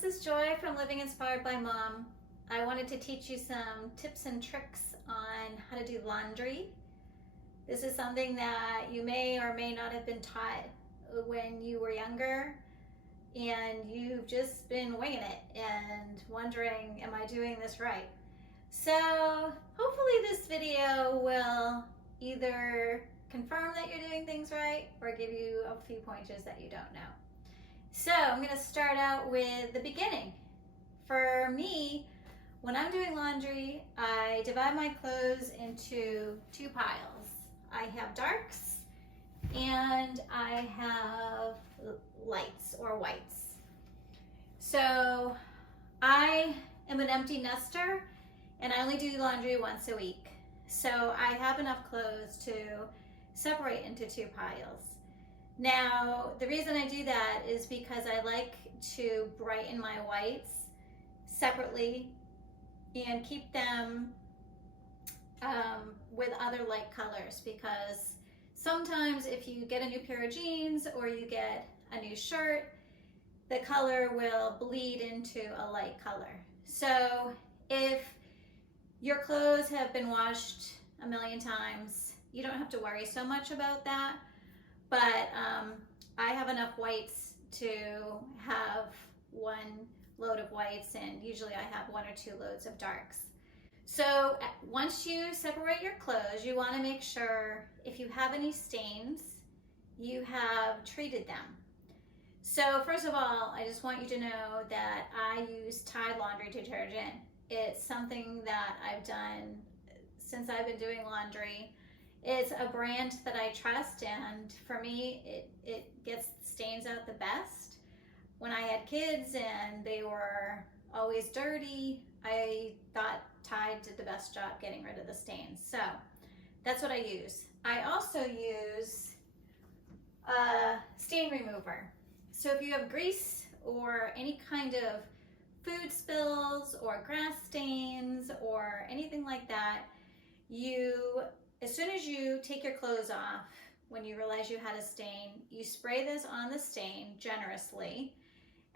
this is Joy from Living Inspired by Mom. I wanted to teach you some tips and tricks on how to do laundry. This is something that you may or may not have been taught when you were younger, and you've just been winging it and wondering, am I doing this right? So hopefully this video will either confirm that you're doing things right or give you a few pointers that you don't know. So I'm going to start out with the beginning. For me, when I'm doing laundry, I divide my clothes into two piles. I have darks and I have lights or whites. So I am an empty nester and I only do laundry once a week. So I have enough clothes to separate into two piles. Now, the reason I do that is because I like to brighten my whites separately and keep them with other light colors, because sometimes if you get a new pair of jeans or you get a new shirt, the color will bleed into a light color. So if your clothes have been washed a million times, you don't have to worry so much about that. But I have enough whites to have one load of whites, and usually I have one or two loads of darks. So once you separate your clothes, you want to make sure if you have any stains, you have treated them. So first of all, I just want you to know that I use Tide laundry detergent. It's something that I've done since I've been doing laundry. It's a brand that I trust, and for me, it gets stains out the best. When I had kids and they were always dirty, I thought Tide did the best job getting rid of the stains. So that's what I use. I also use a stain remover. So if you have grease or any kind of food spills or grass stains or anything like that, as soon as you take your clothes off, when you realize you had a stain, you spray this on the stain generously,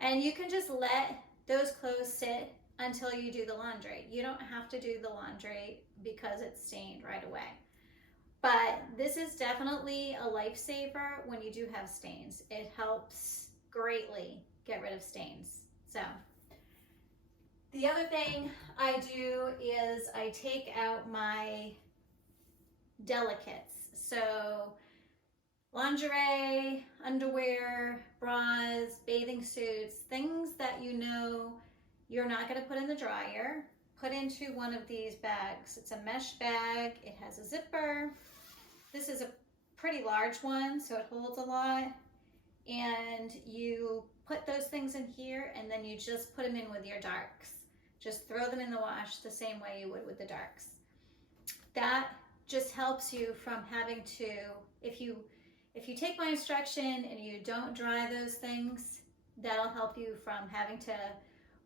and you can just let those clothes sit until you do the laundry. You don't have to do the laundry because it's stained right away. But this is definitely a lifesaver when you do have stains. It helps greatly get rid of stains. So the other thing I do is I take out my delicates. So lingerie, underwear, bras, bathing suits, things that you know you're not going to put in the dryer, put into one of these bags. It's a mesh bag. It has a zipper. This is a pretty large one, so it holds a lot. And you put those things in here, and then you just put them in with your darks. Just throw them in the wash the same way you would with the darks. That just helps you from having to, if you take my instruction and you don't dry those things, that'll help you from having to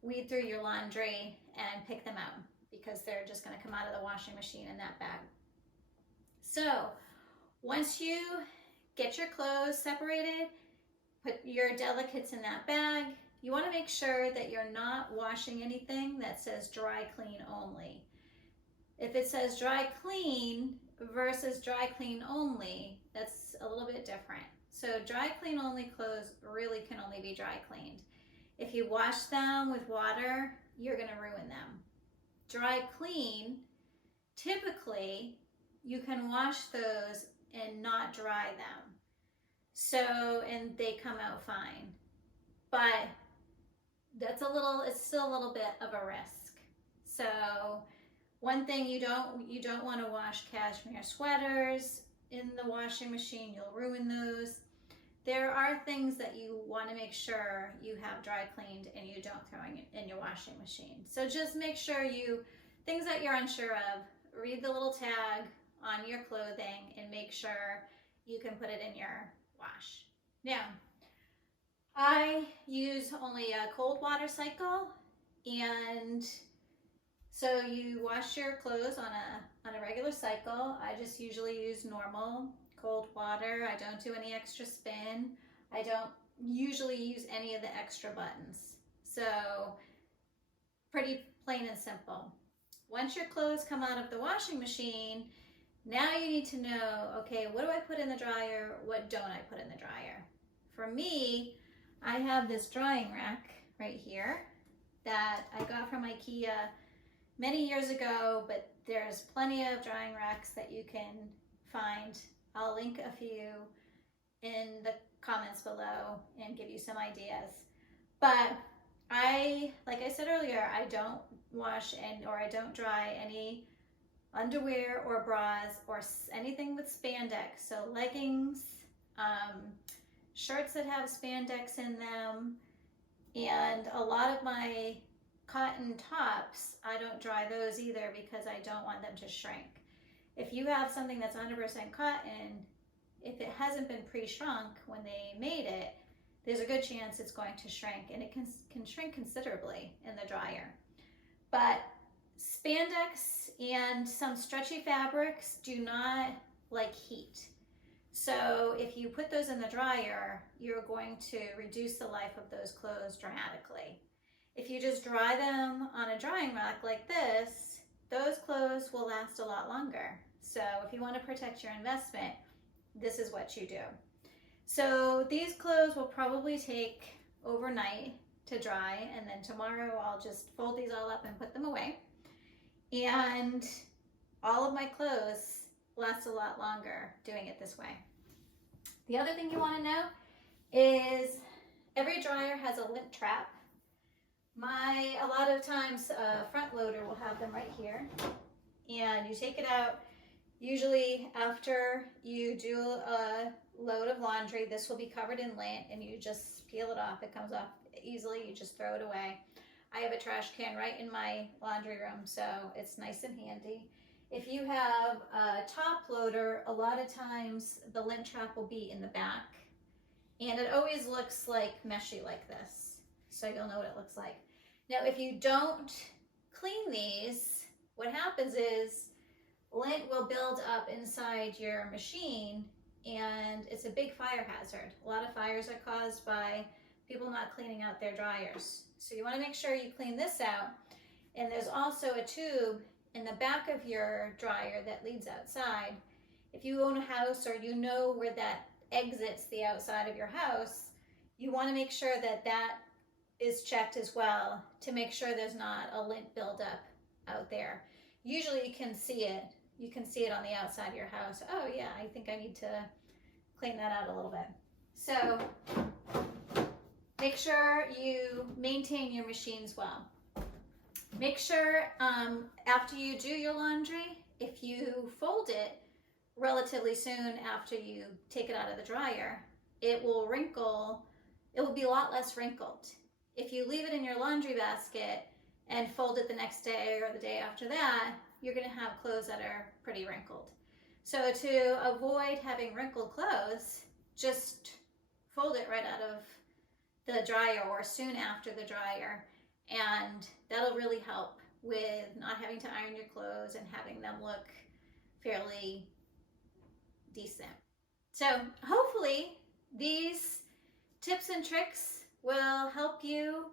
weed through your laundry and pick them out, because they're just going to come out of the washing machine in that bag. So once you get your clothes separated, put your delicates in that bag, you want to make sure that you're not washing anything that says dry clean only. If it says dry clean versus dry clean only, that's a little bit different. So dry clean only clothes really can only be dry cleaned. If you wash them with water, you're going to ruin them. Dry clean, typically you can wash those and not dry them. So, and they come out fine. But it's still a little bit of a risk. So one thing, you don't want to wash cashmere sweaters in the washing machine. You'll ruin those. There are things that you want to make sure you have dry cleaned and you don't throw in your washing machine. So just make sure things that you're unsure of, read the little tag on your clothing and make sure you can put it in your wash. Now, I use only a cold water cycle, and so you wash your clothes on a regular cycle. I just usually use normal cold water. I don't do any extra spin. I don't usually use any of the extra buttons. So pretty plain and simple. Once your clothes come out of the washing machine, now you need to know, okay, what do I put in the dryer? What don't I put in the dryer? For me, I have this drying rack right here that I got from IKEA many years ago, but there's plenty of drying racks that you can find. I'll link a few in the comments below and give you some ideas. But like I said earlier, I don't wash or I don't dry any underwear or bras or anything with spandex. So leggings, shirts that have spandex in them, and a lot of my cotton tops, I don't dry those either because I don't want them to shrink. If you have something that's 100% cotton, if it hasn't been pre-shrunk when they made it, there's a good chance it's going to shrink, and it can shrink considerably in the dryer. But spandex and some stretchy fabrics do not like heat. So if you put those in the dryer, you're going to reduce the life of those clothes dramatically. If you just dry them on a drying rack like this, those clothes will last a lot longer. So if you want to protect your investment, this is what you do. So these clothes will probably take overnight to dry, and then tomorrow I'll just fold these all up and put them away. And all of my clothes last a lot longer doing it this way. The other thing you want to know is every dryer has a lint trap. A lot of times a front loader will have them right here, and you take it out usually after you do a load of laundry. This will be covered in lint, and you just peel it off. It comes off easily. You just throw it away. I have a trash can right in my laundry room, so it's nice and handy. If you have a top loader, a lot of times the lint trap will be in the back, and it always looks like meshy like this, so you'll know what it looks like. Now, if you don't clean these, what happens is lint will build up inside your machine, and it's a big fire hazard. A lot of fires are caused by people not cleaning out their dryers. So you want to make sure you clean this out. And there's also a tube in the back of your dryer that leads outside. If you own a house or you know where that exits the outside of your house, you want to make sure that that is checked as well to make sure there's not a lint buildup out there. Usually you can see it. You can see it on the outside of your house. Oh yeah, I think I need to clean that out a little bit. So make sure you maintain your machines well. Make sure after you do your laundry, if you fold it relatively soon after you take it out of the dryer, it will wrinkle. It will be a lot less wrinkled. If you leave it in your laundry basket and fold it the next day or the day after that, you're going to have clothes that are pretty wrinkled. So to avoid having wrinkled clothes, just fold it right out of the dryer or soon after the dryer, and that'll really help with not having to iron your clothes and having them look fairly decent. So hopefully these tips and tricks will help you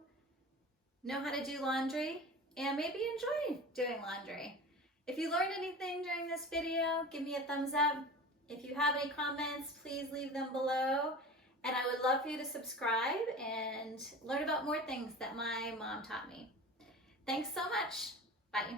know how to do laundry and maybe enjoy doing laundry. If you learned anything during this video, give me a thumbs up. If you have any comments, please leave them below. And I would love for you to subscribe and learn about more things that my mom taught me. Thanks so much. Bye.